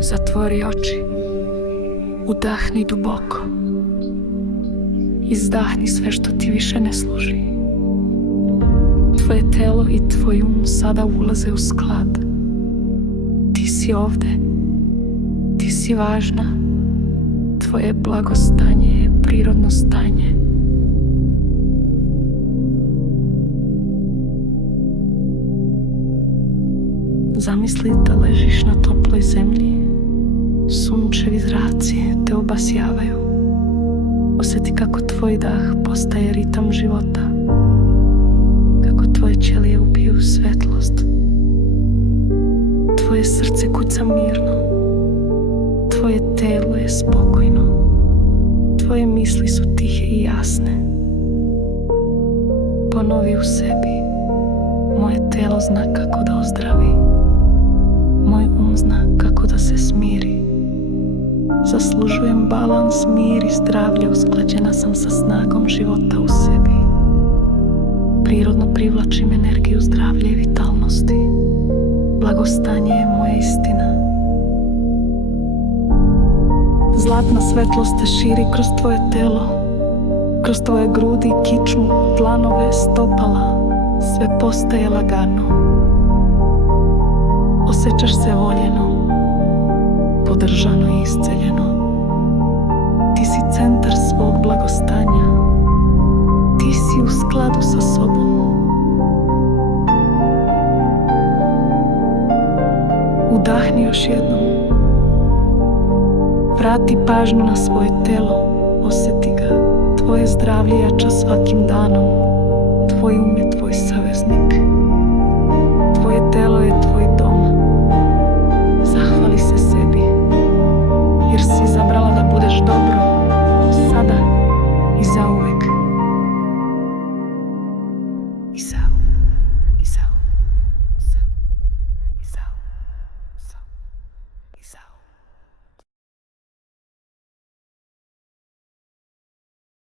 Zatvori oči. Udahni duboko. Izdahni sve što ti više ne služi. Tvoje telo i tvoj sada ulaze u sklad. Ti si ovde. Ti si važna. Tvoje blagostanje je prirodno stanje. Zamisli da ležiš na toploj zemlji. Sunčevi zraci te obasjavaju. Osjeti kako tvoj dah postaje ritam života. Kako tvoje ćelije ubiju svetlost. Tvoje srce kuca mirno. Tvoje telo je spokojno. Tvoje misli su tihe i jasne. Ponovi u sebi. Moje telo zna kako da ozdravi. Moj zna kako da se smiri. Zaslužujem balans, mir i zdravlje. Usklađena sam sa snagom života u sebi. Prirodno privlačim energiju zdravlja i vitalnosti. Blagostanje je moja istina. Zlatna svetlost te širi kroz tvoje telo, kroz tvoje grudi, kičmu, dlanove, stopala. Sve postaje lagano. Osjećaš se voljeno, podržano i isceljeno. Ti si centar svog blagostanja. Ti si u skladu sa sobom. Udahni još jednom. Vrati pažnju na svoje telo. Osjeti ga. Tvoje zdravlje jača svakim danom. Tvoj